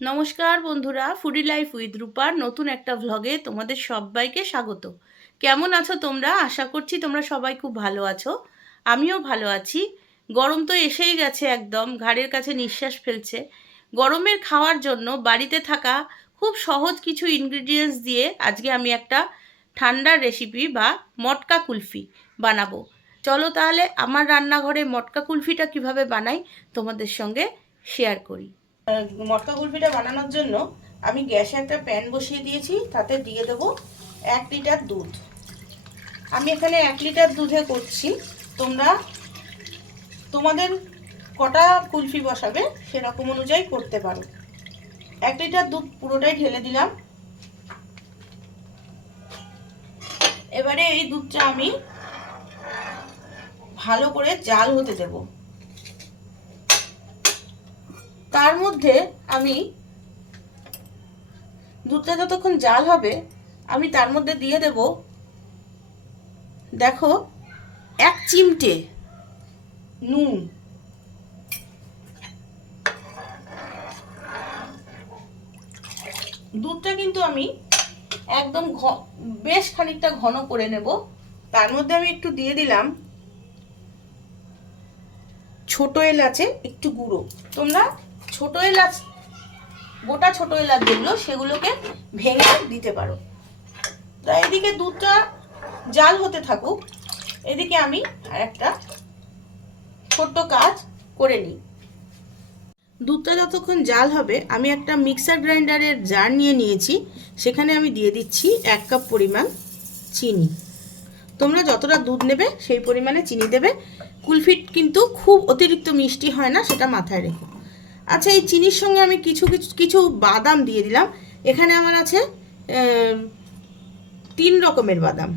নমস্কার বন্ধুরা foodie life with রূপার নতুন একটা ভ্লগে তোমাদের সবাইকে স্বাগত। কেমন আছো তোমরা? আশা করছি তোমরা সবাই খুব ভালো আছো। আমিও ভালো আছি। গরম তো এসেই গেছে একদম, ঘাড়ের কাছে নিঃশ্বাস ফেলছে। গরমের খাওয়ার জন্য বাড়িতে থাকা খুব সহজ কিছু ইনগ্রিডিয়েন্টস দিয়ে আজকে আমি একটা ঠান্ডার রেসিপি বা মটকা কুলফি বানাবো। চলো তাহলে আমার রান্নাঘরে মটকা কুলফিটা কীভাবে বানাই তোমাদের সঙ্গে শেয়ার করি। মটকা কুলফিটা বানানোর জন্য আমি গ্যাসে একটা প্যান বসিয়ে দিয়েছি, তাতে দিয়ে দেব এক লিটার দুধ। আমি এখানে এক লিটার দুধে করছি, তোমরা, তোমাদের কটা কুলফি বসাবে সেরকম অনুযায়ী করতে পারো। এক লিটার দুধ পুরোটাই ঢেলে দিলাম। এবারে এই দুধটা আমি ভালো করে জাল হতে দেবো। তার মধ্যে আমি দুধটা যতক্ষণ জাল হবে, আমি তার মধ্যে দিয়ে দেব, দেখো, এক চিমটে নুন। দুধটা কিন্তু আমি একদম বেশ খানিকটা ঘন করে নেব। তার মধ্যে আমি একটু দিয়ে দিলাম ছোট এলাচে একটু গুঁড়ো। তোমরা ছোট এলাচ, গোটা ছোট এলাচ যেগুলো, সেগুলোকে ভেঙে দিতে পারো। তা এদিকে দুধটা জাল হতে থাকুক, এদিকে আমি আর একটা ছোট্ট কাজ করে নিই। দুধটা যতক্ষণ জাল হবে, আমি একটা মিক্সার গ্রাইন্ডারের জার নিয়ে নিয়েছি, সেখানে আমি দিয়ে দিচ্ছি এক কাপ পরিমাণ চিনি। তোমরা যতটা দুধ নেবে, সেই পরিমাণে চিনি দেবে। কুলফিট কিন্তু খুব অতিরিক্ত মিষ্টি হয় না, সেটা মাথায় রেখো। আচ্ছা এই চিনির সঙ্গে আমি কিছু কিছু কিছু বাদাম দিয়ে দিলাম। এখানে আমার আছে তিন রকমের বাদাম।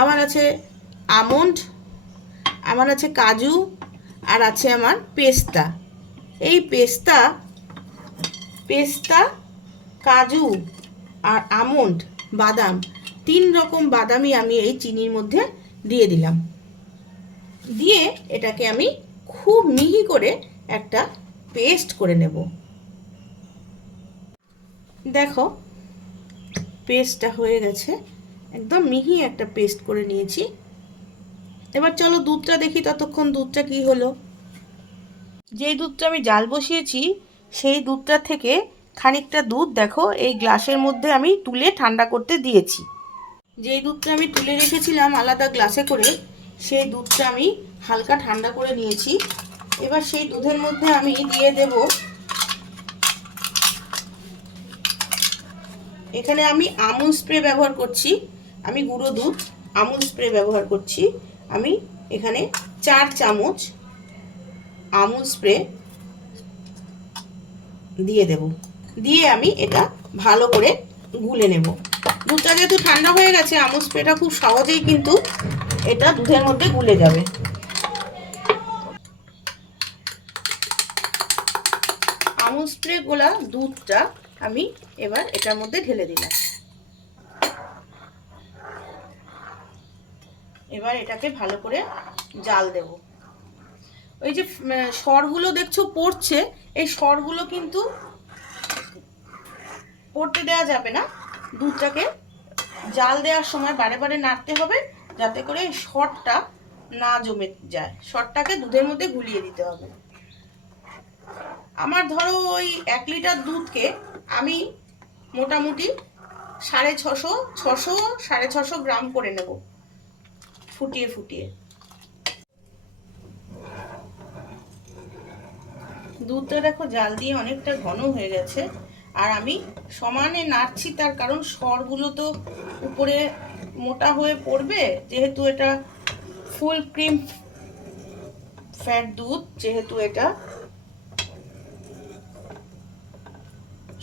আমার আছে আমন্ড, আমার আছে কাজু, আর আছে আমার পেস্তা। এই পেস্তা পেস্তা, কাজু, আর আমন্ড, বাদাম, তিন রকম বাদামই আমি এই চিনির মধ্যে দিয়ে দিলাম। দিয়ে এটাকে আমি খুব মিহি করে একটা পেস্ট করে নেব। দেখো, পেস্টটা হয়ে গেছে। একদম মিহি একটা পেস্ট করে নিয়েছি। এবার চলো দুধটা দেখি ততক্ষণ দুধটা কি হলো। যেই দুধটা আমি জাল বসিয়েছি, সেই দুধটা থেকে খানিকটা দুধ দেখো, এই গ্লাসের মধ্যে আমি তুলে ঠান্ডা করতে দিয়েছি। যেই দুধটা আমি তুলে রেখেছিলাম আলাদা গ্লাসে করে, সেই দুধটা আমি হালকা ঠান্ডা করে নিয়েছি। এবার সেই দুধের মধ্যে আমি দিয়ে দেব। এখানে আমি আমুল স্প্রে ব্যবহার করছি। আমি গুঁড়ো দুধ, আমুল স্প্রে ব্যবহার করছি। আমি এখানে চার চামচ আমুল স্প্রে দিয়ে দেব। দিয়ে আমি এটা ভালো করে গুলে নেব। দুধটা যেহেতু ঠান্ডা হয়ে গেছে, আমুল স্প্রেটা খুব সহজেই কিন্তু এটা দুধের মধ্যে গুলে যাবে। আমুল স্প্রে গোলা দুধটা আমি এবার এটার মধ্যে ঢেলে দিলাম। এবার এটাকে ভালো করে জাল দেব। ওই যে সরগুলো দেখছ পড়ছে, এই সরগুলো কিন্তু পড়তে দেওয়া যাবে না। দুধটাকে জাল দেওয়ার সময় বারে বারে নাড়তে হবে, যাতে করে এই শটটা না জমে যায়। শটটাকে দুধের মধ্যে গুলিয়ে দিতে হবে। আমার ধরো ওই এক লিটার দুধকে আমি মোটামুটি সাড়ে ছশো ছশো, সাড়ে ছশো গ্রাম করে নেব। ফুটিয়ে ফুটিয়ে। দুধটা দেখো জাল দিয়ে অনেকটা ঘন হয়ে গেছে। আর আমি সমানে নাড়ছি তার কারণ সরগুলো তো উপরে মোটা হয়ে পড়বে। যেহেতু এটা ফুল ক্রিম ফ্যাট দুধ, যেহেতু এটা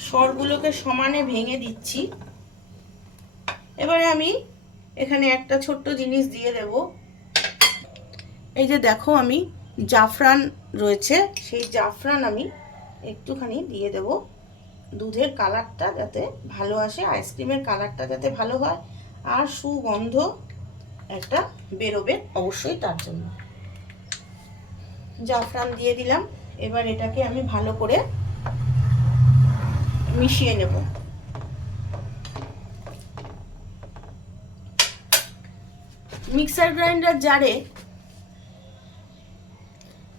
সরগুলোকে সমানে ভেঙে দিচ্ছি। এবারে আমি এখানে একটা ছোট্ট জিনিস দিয়ে দেব। এই যে দেখো আমি জাফরান রয়েছে, সেই জাফরান আমি একটুখানি দিয়ে দেব। দুধের কালারটা যাতে ভালো আসে, আইসক্রিমের কালারটা যাতে ভালো হয়, আর সুগন্ধ একটা বেরোবে অবশ্যই তার জন্য। জাফরান দিয়ে দিলাম। এবার এটাকে আমি ভালো করে মিশিয়ে নেব। মিক্সার গ্রাইন্ডার জারে,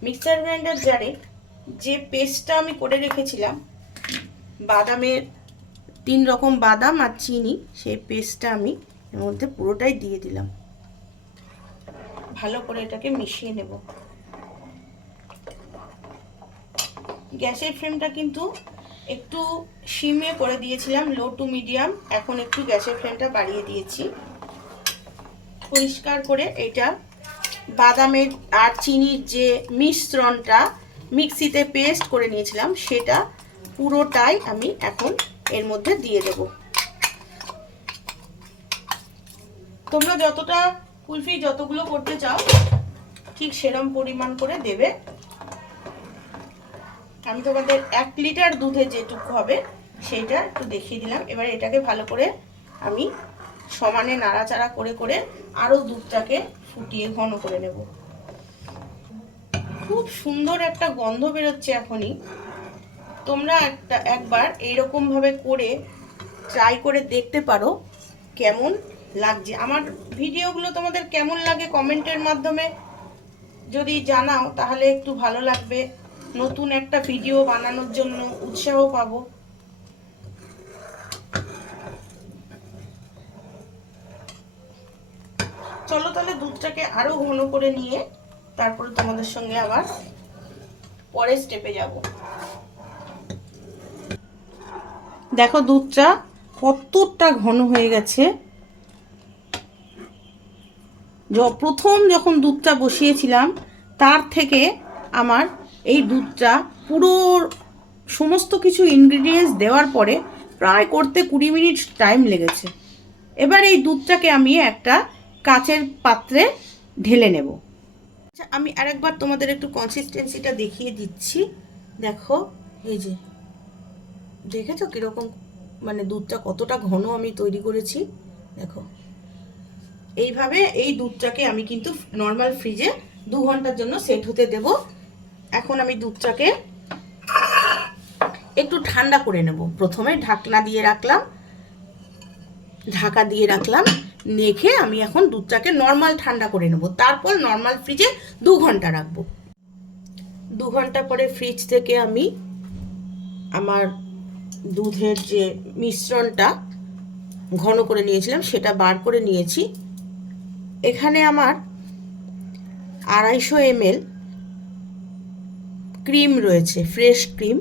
মিক্সার গ্রাইন্ডার জারে যে পেস্টটা আমি করে রেখেছিলাম, বাদামের তিন রকম বাদাম আর চিনি, সেই পেস্টটা আমি এর মধ্যে পুরোটাই দিয়ে দিলাম। ভালো করে এটাকে মিশিয়ে নেব। গ্যাসের ফ্লেমটা কিন্তু একটু সিমে করে দিয়েছিলাম লো টু মিডিয়াম এখন একটু গ্যাসের ফ্লেমটা বাড়িয়ে দিয়েছি। পরিষ্কার করে এটা বাদামের আর চিনির যে মিশ্রণটা, মিক্সিতে পেস্ট করে নিয়েছিলাম, সেটা পুরোটাই আমি এখন এর মধ্যে দিয়ে দেব। তোমরা যতটা কুলফি যতগুলো করতে চাও, ঠিক সেরম পরিমাণ করে দেবে। আমি তোমাদের এক লিটার দুধে যেটুকু হবে, সেইটা একটু দেখিয়ে দিলাম। এবার এটাকে ভালো করে আমি সমানে নাড়াচাড়া করে করে আরও দুধটাকে ফুটিয়ে ঘন করে নেব। খুব সুন্দর একটা গন্ধ বেরোচ্ছে এখনই। তোমরা একটা, একবার এইরকমভাবে করে ট্রাই করে দেখতে পারো কেমন লাগছে। আমার ভিডিওগুলো তোমাদের কেমন লাগে কমেন্টের মাধ্যমে যদি জানাও, তাহলে একটু ভালো লাগবে। নতুন একটা ভিডিও বানানোর জন্য উৎসাহ পাবো। চলো তাহলে দুধটাকে আরও ঘন করে নিয়ে তারপরে তোমাদের সঙ্গে আবার পরের স্টেপে যাব। দেখো দুধটা কতটা ঘন হয়ে গেছে। প্রথম যখন দুধটা বসিয়েছিলাম, তার থেকে আমার এই দুধটা পুরো সমস্ত কিছু ইনগ্রিডিয়েন্টস দেওয়ার পরে প্রায় করতে কুড়ি মিনিট টাইম লেগেছে। এবার এই দুধটাকে আমি একটা কাচের পাত্রে ঢেলে নেব। আচ্ছা আমি আরেকবার তোমাদের একটু কনসিস্টেন্সিটা দেখিয়ে দিচ্ছি। দেখো, এই যে, দেখেছ কীরকম মানে দুধটা কতটা ঘন আমি তৈরি করেছি? দেখো, এইভাবে এই দুধটাকে আমি কিন্তু নর্মাল ফ্রিজে দু ঘণ্টার জন্য সেট হতে দেব। এখন আমি দুধটাকে একটু ঠান্ডা করে নেব। প্রথমে ঢাকনা দিয়ে রাখলাম। ঢাকা দিয়ে রাখলাম। নেখে আমি এখন দুধটাকে নর্মাল ঠান্ডা করে নেব। তারপর নর্মাল ফ্রিজে দু ঘণ্টা রাখব। দু ঘণ্টা পরে ফ্রিজ থেকে আমি আমার দুধের যে মিশ্রণটা ঘন করে নিয়েছিলাম, সেটা বার করে নিয়েছি। এখানে আমার আড়াইশো এমএল ক্রিম রয়েছে, ফ্রেশ ক্রিম।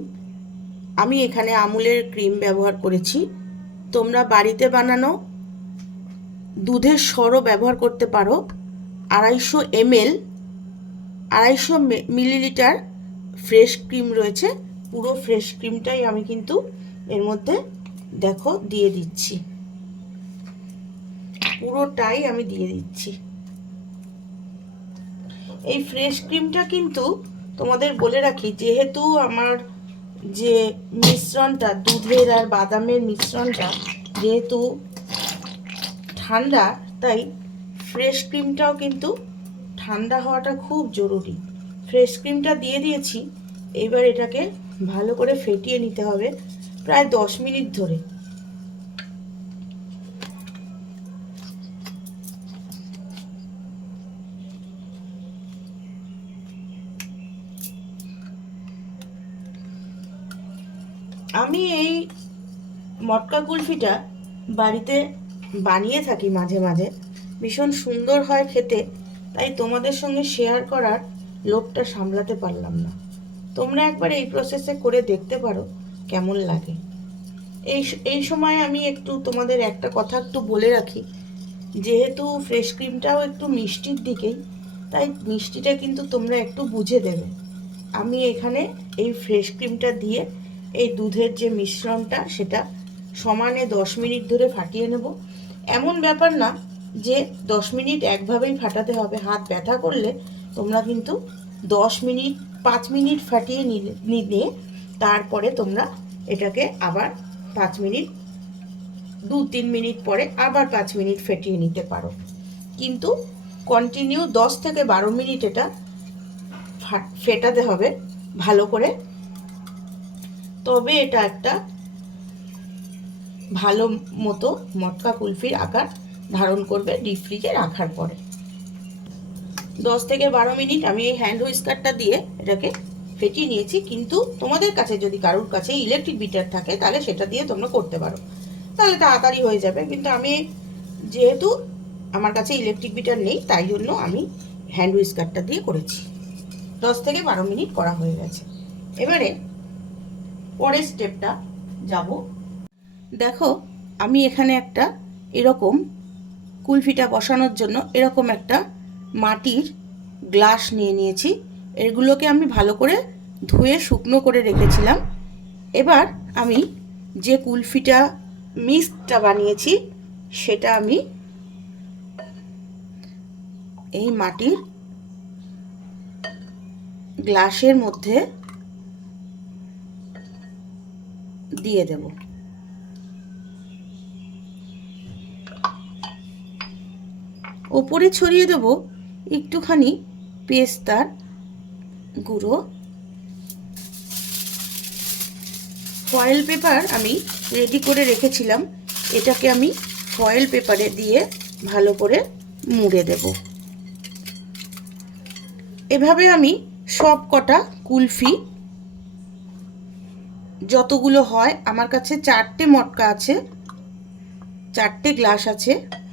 আমি এখানে আমুলের ক্রিম ব্যবহার করেছি। তোমরা বাড়িতে বানানো দুধের সরও ব্যবহার করতে পারো। আড়াইশো এমএল, আড়াইশো মিলিলিটার ফ্রেশ ক্রিম রয়েছে। পুরো ফ্রেশ ক্রিমটাই আমি কিন্তু এর মধ্যে দেখো দিয়ে দিচ্ছি। পুরোটাই আমি দিয়ে দিচ্ছি। এই ফ্রেশ ক্রিমটা কিন্তু তোমাদের বলে রাখি, যেহেতু আমার যে মিশ্রণটা, দুধের আর বাদামের মিশ্রণটা যেহেতু ঠান্ডা, তাই ফ্রেশ ক্রিমটাও কিন্তু ঠান্ডা হওয়াটা খুব জরুরি। ফ্রেশ ক্রিমটা দিয়ে দিয়েছি, এবার এটাকে ভালো করে ফেটিয়ে নিতে হবে প্রায় দশ মিনিট ধরে। আমি এই মটকা কুলফিটা বাড়িতে বানিয়ে থাকি মাঝে মাঝে। ভীষণ সুন্দর হয় খেতে, তাই তোমাদের সঙ্গে শেয়ার করার লোভটা সামলাতে পারলাম না। তোমরা একবার এই প্রসেসে করে দেখতে পারো কেমন লাগে। এই এই সময় আমি একটু তোমাদের একটা কথা একটু বলে রাখি। যেহেতু ফ্রেশ ক্রিমটাও একটু মিষ্টির দিকেই, তাই মিষ্টিটা কিন্তু তোমরা একটু বুঝে দেবে। আমি এখানে এই ফ্রেশ ক্রিমটা দিয়ে এই দুধের যে মিশ্রণটা, সেটা সমানে দশ মিনিট ধরে ফাটিয়ে নেব। এমন ব্যাপার না যে দশ মিনিট একভাবেই ফাটাতে হবে। হাত ব্যথা করলে তোমরা কিন্তু দশ মিনিট, পাঁচ মিনিট ফাটিয়ে নিলে তারপরে তোমরা এটাকে আবার পাঁচ মিনিট, দু তিন মিনিট পরে আবার পাঁচ মিনিট ফেটিয়ে নিতে পারো। কিন্তু কন্টিনিউ দশ থেকে বারো মিনিট এটা ফেটাতে হবে। ভালো করে তবে এটা একটা ভালো মতো মটকা কুলফির আকার ধারণ করবে ডিপ ফ্রিজে রাখার পরে। দশ থেকে বারো মিনিট আমি এই হ্যান্ড হুইস্কারটা দিয়ে এটাকে ফেটিয়ে নিয়েছি। কিন্তু তোমাদের কাছে যদি কারোর কাছে ইলেকট্রিক বিটার থাকে, তাহলে সেটা দিয়ে তোমরা করতে পারো। তাহলে তাড়াতাড়ি হয়ে যাবে। কিন্তু আমি যেহেতু আমার কাছে ইলেকট্রিক বিটার নেই, তাই জন্য আমি হ্যান্ড হুইস্কারটা দিয়ে করেছি। দশ থেকে বারো মিনিট করা হয়ে গেছে। এবারে পরের স্টেপটা যাব। দেখো, আমি এখানে একটা এরকম কুলফিটা বসানোর জন্য এরকম একটা মাটির গ্লাস নিয়ে নিয়েছি। এগুলোকে আমি ভালো করে ধুয়ে শুকনো করে রেখেছিলাম। এবার আমি যে কুলফিটা মিক্সটা বানিয়েছি, সেটা আমি এই মাটির গ্লাসের মধ্যে দিয়ে দেব। ওপরে ছড়িয়ে দেব একটুখানি পেস্তার গুঁড়ো। ফয়েল পেপার আমি রেডি করে রেখেছিলাম। এটাকে আমি ফয়েল পেপারে দিয়ে ভালো করে মুড়ে দেব। এভাবে আমি সব কটা কুলফি যতগুলো হয়, আমার কাছে চারটে মটকা আছে, চারটে গ্লাস আছে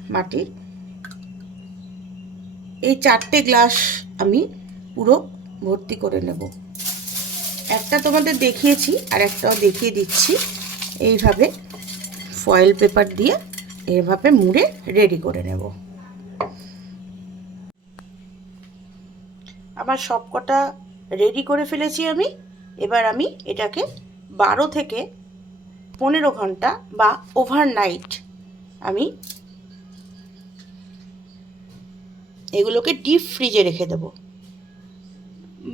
মাটির। এই চারটে গ্লাস আমি পুরো ভর্তি করে নেব। একটা তোমাদের দেখিয়েছি আর একটাও দেখিয়ে দিচ্ছি। এইভাবে ফয়েল পেপার দিয়ে এভাবে মুড়ে রেডি করে নেব। আমার সবকটা রেডি করে ফেলেছি আমি। এবার আমি এটাকে বারো থেকে পনেরো ঘণ্টা বা ওভারনাইট আমি এগুলোকে ডিপ ফ্রিজে রেখে দেব।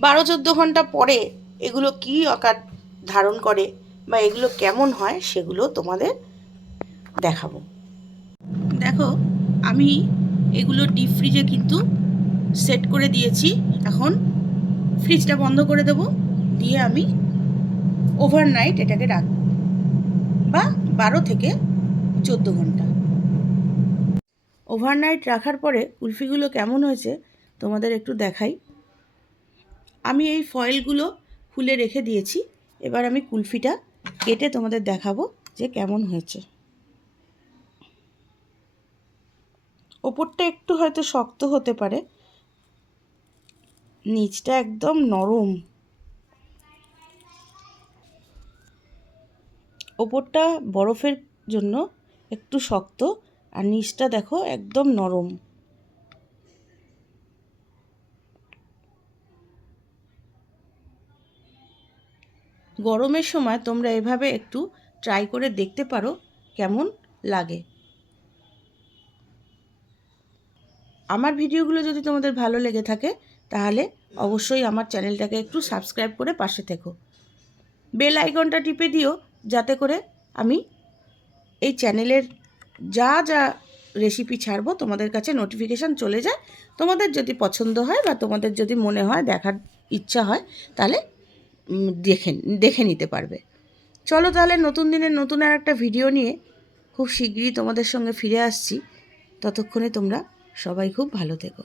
বারো চোদ্দ ঘণ্টা পরে এগুলো কী আকার ধারণ করে বা এগুলো কেমন হয় সেগুলো তোমাদের দেখাবো। দেখো, আমি এগুলো ডিপ ফ্রিজে কিন্তু সেট করে দিয়েছি। এখন ফ্রিজটা বন্ধ করে দেব। দিয়ে আমি ওভারনাইট এটাকে রাখব বা বারো থেকে চোদ্দ ঘণ্টা। ওভারনাইট রাখার পরে কুলফিগুলো কেমন হয়েছে তোমাদের একটু দেখাই। আমি এই ফয়েলগুলো খুলে রেখে দিয়েছি, এবার আমি কুলফিটা কেটে তোমাদের দেখাবো যে কেমন হয়েছে। ওপরটা একটু হয়তো শক্ত হতে পারে, নিচটা একদম নরম। ওপরটা বরফের জন্য একটু শক্ত আর নিচটা দেখো একদম নরম। গরমের সময় তোমরা এভাবে একটু ট্রাই করে দেখতে পারো কেমন লাগে। আমার ভিডিওগুলো যদি তোমাদের ভালো লেগে থাকে, তাহলে অবশ্যই আমার চ্যানেলটাকে একটু সাবস্ক্রাইব করে পাশে থেকো। বেল আইকনটা টিপে দিও যাতে করে আমি এই চ্যানেলের যা যা রেসিপি ছাড়বো তোমাদের কাছে নোটিফিকেশান চলে যায়। তোমাদের যদি পছন্দ হয় বা তোমাদের যদি মনে হয়, দেখার ইচ্ছা হয়, তাহলে দেখে দেখে নিতে পারবে। চলো তাহলে নতুন দিনের নতুন আর একটা ভিডিও নিয়ে খুব শীঘ্রই তোমাদের সঙ্গে ফিরে আসছি। ততক্ষণে তোমরা সবাই খুব ভালো থেকো।